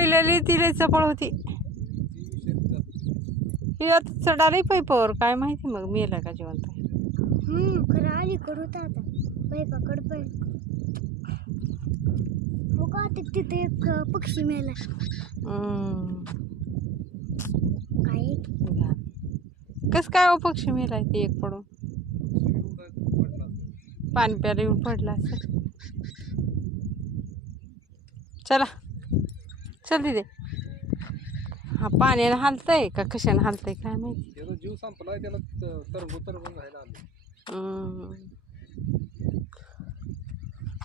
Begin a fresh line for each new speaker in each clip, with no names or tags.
मेलेली तिला चपळ होती ही आता चढाली पैपावर काय माहिती मग मेला का जिवंत.
हम्म खरं आली करू आता पैपाकड पै हो का ते तिथे एक पक्षी मेला. काय आहे की?
कस काय हो पक्षी मेलाय ते एक पडून पाणी प्यायला येऊन पडला असं चला चल तिथे हा पाण्यानं हालतंय का कशानं हालतंय काय माहिती?
त्याचा जीव संपलाय त्याला तरंगू तरंगून राहायला आलं.
हम्म.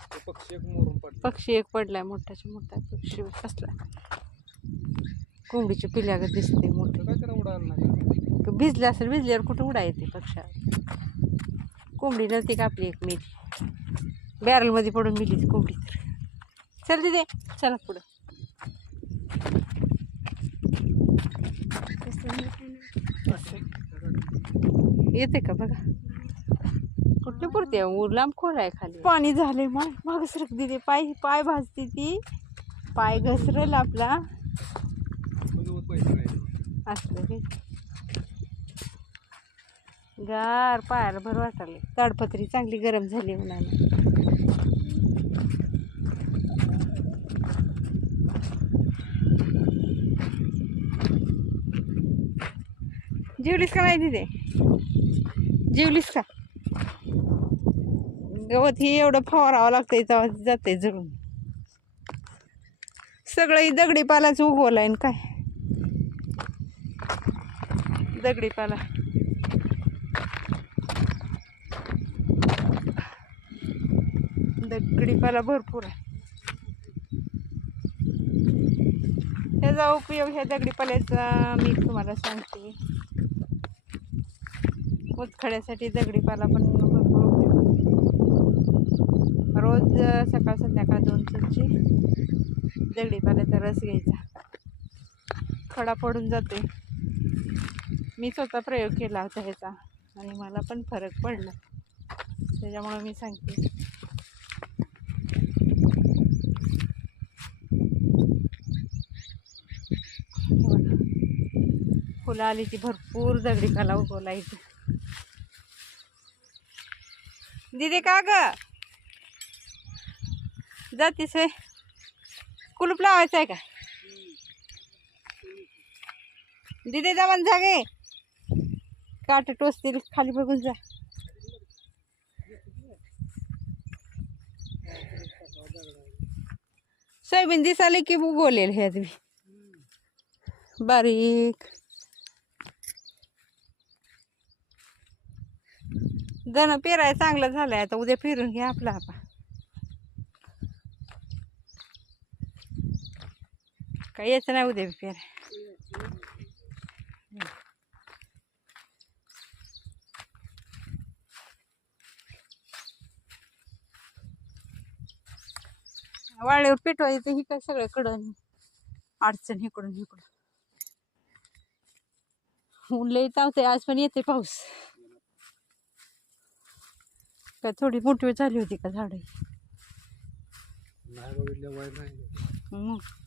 तो पक्षी एक मोरून पडला.
पक्षी एक पडलाय मोठाच्या मोठा पक्षी कसला कोंबडीची पिल्यागत दिसते मोठी.
काय त्याला उडायला नाही
भिजले असेल भिजल्यावर कुठं उडा येते पक्षावर कोंबडी नव्हती का आपली एक मेली? बॅरलमध्ये पडून मिली ती कोंबडी तर. चल तिथे चला पुढं. येते का बघा? कुठली पुरते ऊर लांब खोल आहे खाली. पाणी झाले मग माग घसरक दिली. पाय पाय भाजते ती. पाय घसरल आपला. असलं रे गार पायाला भर वाटाले ताडपत्री चांगली गरम झाली उन्हाने जेवलीस का नाही तिथे जेवलीस का? गवत ही एवढं फवारावं लागतंय तेव्हा जाते जळून. सगळं ही दगडी पालाच उगवलाय काय? दगडी पाला दगडी पाला भरपूर आहे. ह्याचा उपयोग ह्या दगडी पाल्याचा मी तुम्हाला सांगते. मुतखड्यासाठी दगडी पाला पण भरपूर उपयोग रोज सकाळ संध्याकाळ दोन चमचे दगडी पाल्याचा रस घ्यायचा. खडा पडून जाते मी स्वतः प्रयोग केला होता ह्याचा आणि मला पण फरक पडला. त्याच्यामुळं मी सांगते. फुलं आली ती भरपूर दगडी पाला उगवला इथे. दिदी का ग? जातीस होय. कुलूप लावायचं आहे का? दिदी जमान जागे काट टोचतील खाली बघून जा. सोयाबीन दिसाले की उगवलेलं हे तुम्ही बारीक. दण पेराय चांगलं झालंय आता उद्या फिरून घ्या आपला आपा काय यायचं नाही उद्या पेराय. वाळ्यावर पेटवायचं ही काय सगळं कडन अडचण इकडून इकडून. ऊन लई तावते आज पण येते पाऊस. काय थोडी मोठी झाली होती का झाड? मग?